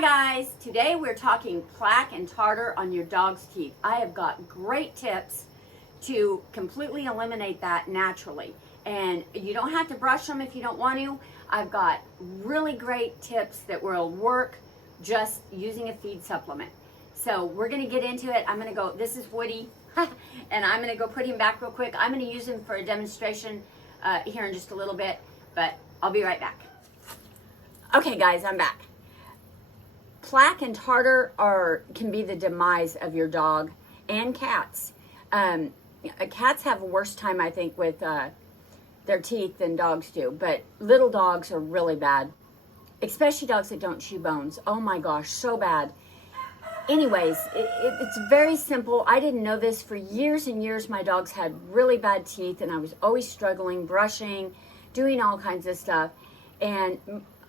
Hi guys, today we're talking plaque and tartar on your dog's teeth. I have got great tips to completely eliminate that naturally. And you don't have to brush them if you don't want to. I've got really great tips that will work just using a feed supplement. So we're gonna get into it. I'm gonna go, this is Woody, and I'm gonna go put him back real quick. I'm gonna use him for a demonstration here in just a little bit, but I'll be right back. Okay guys, I'm back. Plaque and tartar can be the demise of your dog and cats. Cats have a worse time, I think, with their teeth than dogs do, but little dogs are really bad, especially dogs that don't chew bones. Oh my gosh, so bad. Anyways, it's very simple. I didn't know this for years and years. My dogs had really bad teeth, and I was always struggling, brushing, doing all kinds of stuff. And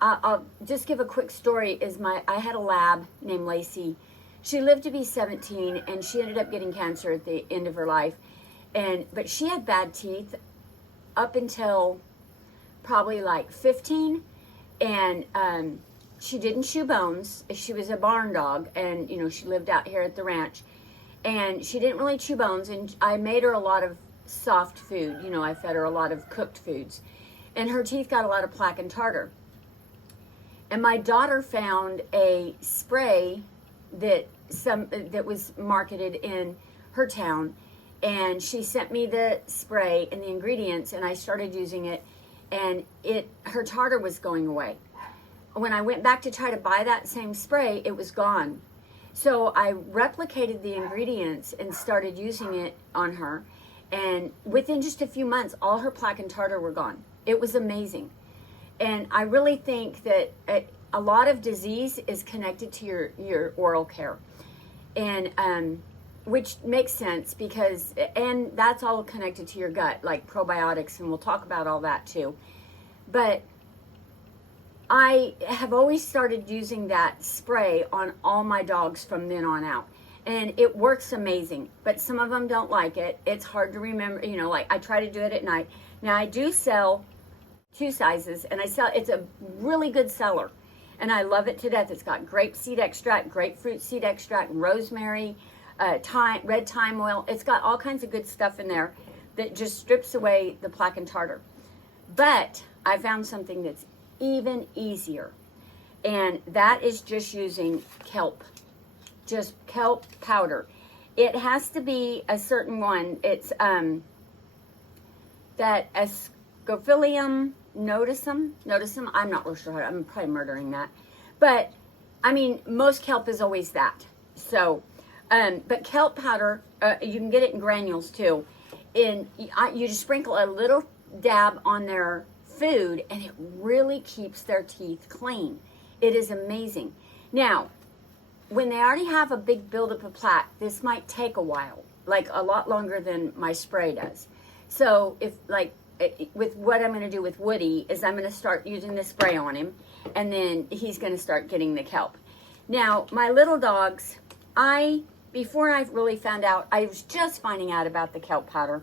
I'll just give a quick story. I had a lab named Lacey. She lived to be 17, and she ended up getting cancer at the end of her life. But she had bad teeth up until probably like 15, and she didn't chew bones. She was a barn dog, and she lived out here at the ranch, and she didn't really chew bones. And I made her a lot of soft food. I fed her a lot of cooked foods, and her teeth got a lot of plaque and tartar. And my daughter found a spray that was marketed in her town, and she sent me the spray and the ingredients, and I started using it, and her tartar was going away. When I went back to try to buy that same spray, it was gone. So I replicated the ingredients and started using it on her, and within just a few months, all her plaque and tartar were gone. It was amazing. And I really think that a lot of disease is connected to your oral care, and which makes sense and that's all connected to your gut, like probiotics, and we'll talk about all that too. But I have always started using that spray on all my dogs from then on out, and it works amazing. But some of them don't like it. It's hard to remember, like I try to do it at night. Now I do sell 2 sizes, and it's a really good seller, and I love it to death. It's got grape seed extract, grapefruit seed extract, rosemary, red thyme oil. It's got all kinds of good stuff in there that just strips away the plaque and tartar. But I found something that's even easier, and that is just using kelp, just kelp powder. It has to be a certain one. It's that Scophilium noticum. I'm not real sure. I'm probably murdering that, but I mean, most kelp is always that. So, but kelp powder, you can get it in granules too. You just sprinkle a little dab on their food, and it really keeps their teeth clean. It is amazing. Now, when they already have a big buildup of plaque, this might take a while, like a lot longer than my spray does. So with what I'm going to do with Woody is I'm going to start using the spray on him, and then he's going to start getting the kelp. Now, my little dogs, before I really found out, I was just finding out about the kelp powder.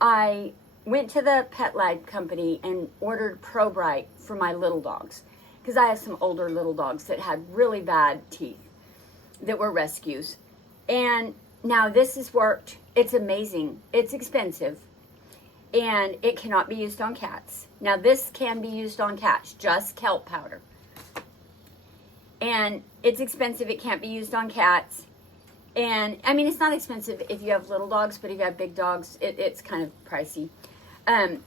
I went to the pet lab company and ordered ProBright for my little dogs, because I have some older little dogs that had really bad teeth that were rescues. And now this has worked. It's amazing. It's expensive, and it cannot be used on cats. Now this can be used on cats, just kelp powder. And it's expensive. It can't be used on cats. And I mean, it's not expensive if you have little dogs, but if you have big dogs, it's kind of pricey. And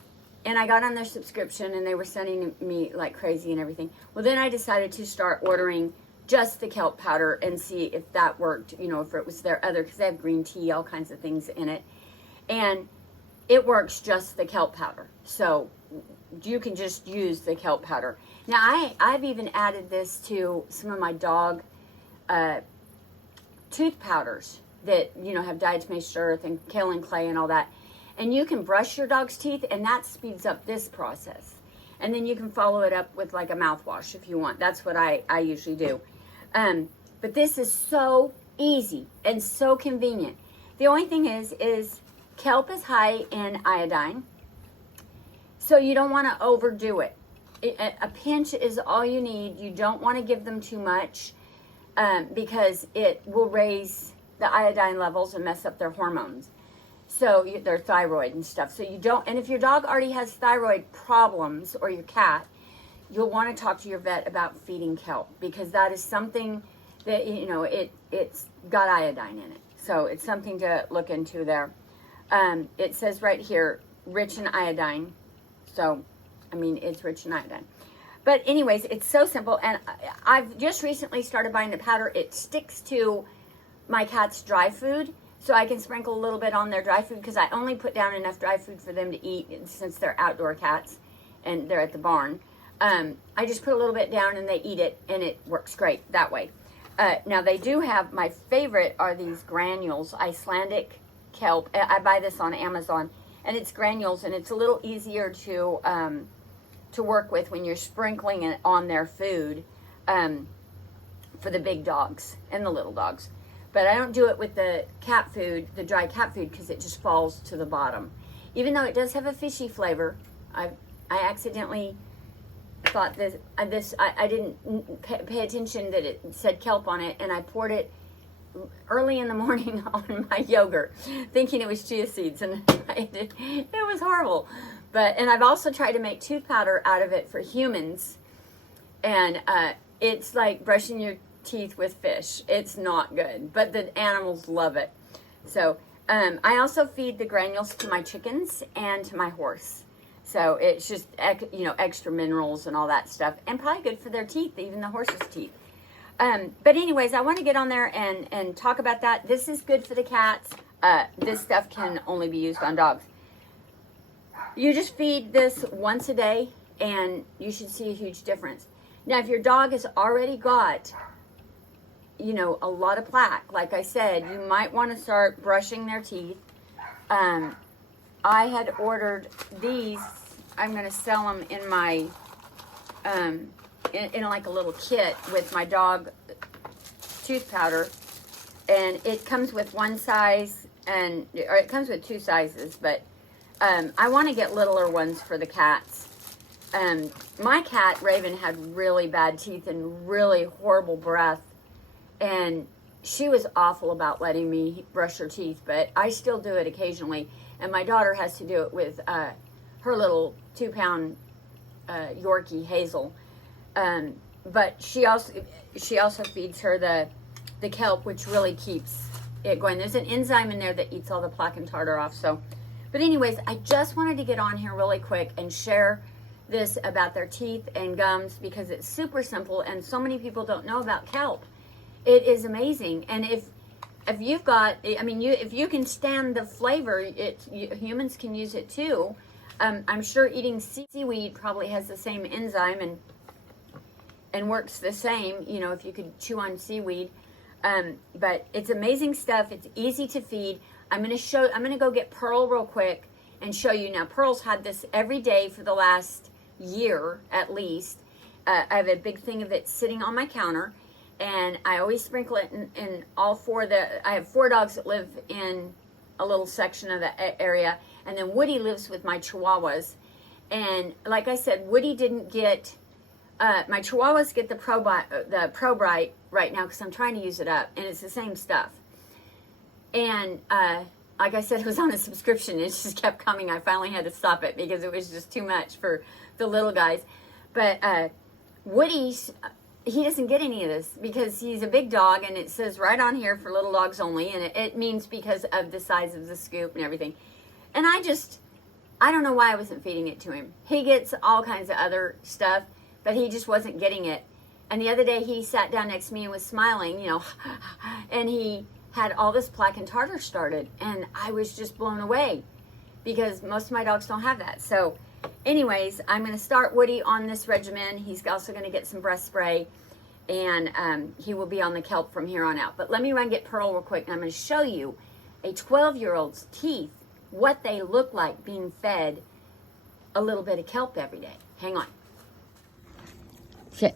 I got on their subscription, and they were sending me like crazy and everything. Well, then I decided to start ordering just the kelp powder and see if that worked, if it was their other, because they have green tea, all kinds of things in it. And it works just the kelp powder. So you can just use the kelp powder. Now, I've even added this to some of my dog tooth powders that, have diatomaceous earth and kaolin clay and all that. And you can brush your dog's teeth, and that speeds up this process. And then you can follow it up with like a mouthwash if you want. That's what I usually do. But this is so easy and so convenient. The only thing is kelp is high in iodine, so you don't want to overdo it. a pinch is all you need. You don't want to give them too much because it will raise the iodine levels and mess up their hormones. So their thyroid and stuff. So you don't, and if your dog already has thyroid problems, or your cat, you'll want to talk to your vet about feeding kelp, because that is something that, you know, it's got iodine in it. So it's something to look into there. It says right here, rich in iodine. So, I mean, it's rich in iodine. But anyways, it's so simple. And I've just recently started buying the powder. It sticks to my cat's dry food. So I can sprinkle a little bit on their dry food, because I only put down enough dry food for them to eat, since they're outdoor cats and they're at the barn. I just put a little bit down and they eat it, and it works great that way. Now they do have, my favorite are these granules, Icelandic kelp. I buy this on Amazon, and it's granules, and it's a little easier to work with when you're sprinkling it on their food for the big dogs and the little dogs. But I don't do it with the cat food, the dry cat food, because it just falls to the bottom. Even though it does have a fishy flavor, I accidentally thought I didn't pay attention that it said kelp on it, and I poured it early in the morning on my yogurt, thinking it was chia seeds, and it was horrible. And I've also tried to make tooth powder out of it for humans, and it's like brushing your teeth with fish. It's not good, but the animals love it. So I also feed the granules to my chickens and to my horse. So it's just, you know, extra minerals and all that stuff, and probably good for their teeth, even the horse's teeth. But anyways, I want to get on there and talk about that. This is good for the cats. This stuff can only be used on dogs. You just feed this once a day, and you should see a huge difference. Now, if your dog has already got, you know, a lot of plaque, like I said, you might want to start brushing their teeth. I had ordered these. I'm going to sell them in my, in like a little kit with my dog tooth powder. And it comes with one size, or it comes with two sizes, but I want to get littler ones for the cats. My cat, Raven, had really bad teeth and really horrible breath. And she was awful about letting me brush her teeth, but I still do it occasionally. And my daughter has to do it with her little 2-pound Yorkie, Hazel. But she also feeds her the kelp, which really keeps it going. There's an enzyme in there that eats all the plaque and tartar off. So, but anyways, I just wanted to get on here really quick and share this about their teeth and gums, because it's super simple, and so many people don't know about kelp. It is amazing. And if you've got, I mean, if you can stand the flavor, humans can use it too. I'm sure eating seaweed probably has the same enzyme and works the same, you know, if you could chew on seaweed. But it's amazing stuff. It's easy to feed. I'm going to go get Pearl real quick and show you. Now, Pearl's had this every day for the last year at least. I have a big thing of it sitting on my counter. And I always sprinkle it in all four. I have 4 dogs that live in a little section of the area. And then Woody lives with my Chihuahuas. And like I said, Woody didn't get, my Chihuahuas get the Pro Bright right now, because I'm trying to use it up. And it's the same stuff. And like I said, it was on a subscription. It just kept coming. I finally had to stop it because it was just too much for the little guys. But Woody's, he doesn't get any of this because he's a big dog, and it says right on here for little dogs only, and it means because of the size of the scoop and everything. And I don't know why I wasn't feeding it to him. He gets all kinds of other stuff, but he just wasn't getting it. And the other day he sat down next to me and was smiling, you know, and he had all this plaque and tartar started, and I was just blown away because most of my dogs don't have that. So anyways, I'm going to start Woody on this regimen. He's also going to get some breast spray, and he will be on the kelp from here on out. But let me run get Pearl real quick, and I'm going to show you a 12-year-old's teeth, what they look like being fed a little bit of kelp every day. Hang on. Sit.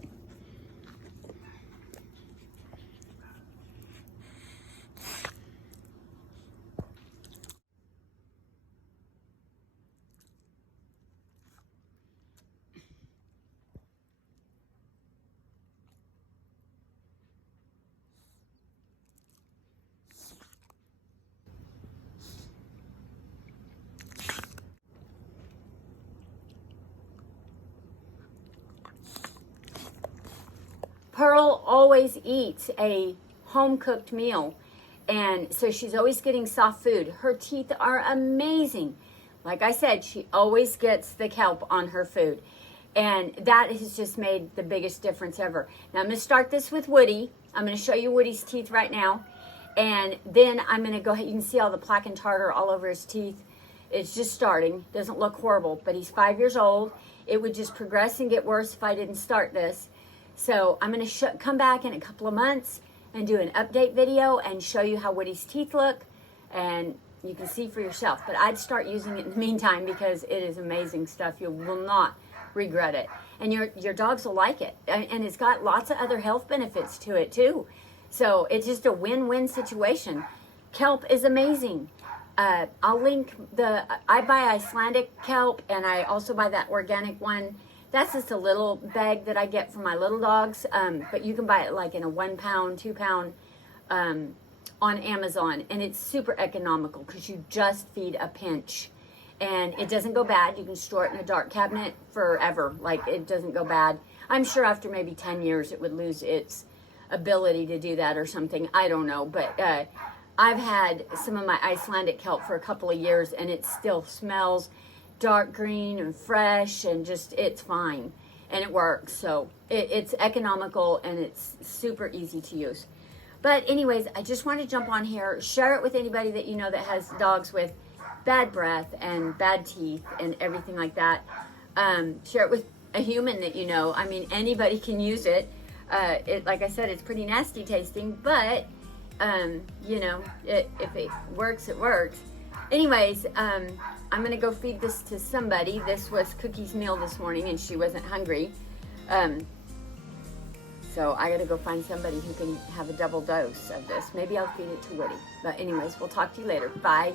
Pearl always eats a home-cooked meal, and so she's always getting soft food. Her teeth are amazing. Like I said, she always gets the kelp on her food, and that has just made the biggest difference ever. Now I'm going to start this with Woody. I'm going to show you Woody's teeth right now, and then I'm going to go ahead. You can see all the plaque and tartar all over his teeth. It's just starting. Doesn't look horrible, but he's 5 years old. It would just progress and get worse if I didn't start this. So I'm going to come back in a couple of months and do an update video and show you how Woody's teeth look, and you can see for yourself. But I'd start using it in the meantime because it is amazing stuff. You will not regret it, and your dogs will like it, and it's got lots of other health benefits to it too. So it's just a win-win situation. Kelp is amazing. I'll link I buy Icelandic kelp, and I also buy that organic one. That's just a little bag that I get for my little dogs, but you can buy it like in a 1 pound, 2 pound on Amazon, and it's super economical because you just feed a pinch, and it doesn't go bad. You can store it in a dark cabinet forever. Like, it doesn't go bad. I'm sure after maybe 10 years it would lose its ability to do that or something. I don't know, but I've had some of my Icelandic kelp for a couple of years, and it still smells dark green and fresh, and just, it's fine, and it works. So it's economical, and it's super easy to use. But anyways, I just want to jump on here, share it with anybody that you know that has dogs with bad breath and bad teeth and everything like that. Share it with a human that you know. I mean, anybody can use it. Like I said, it's pretty nasty tasting, but you know, if it works, it works. Anyways, I'm gonna go feed this to somebody. This was Cookie's meal this morning, and she wasn't hungry. So I gotta go find somebody who can have a double dose of this. Maybe I'll feed it to Woody. But anyways, we'll talk to you later. Bye.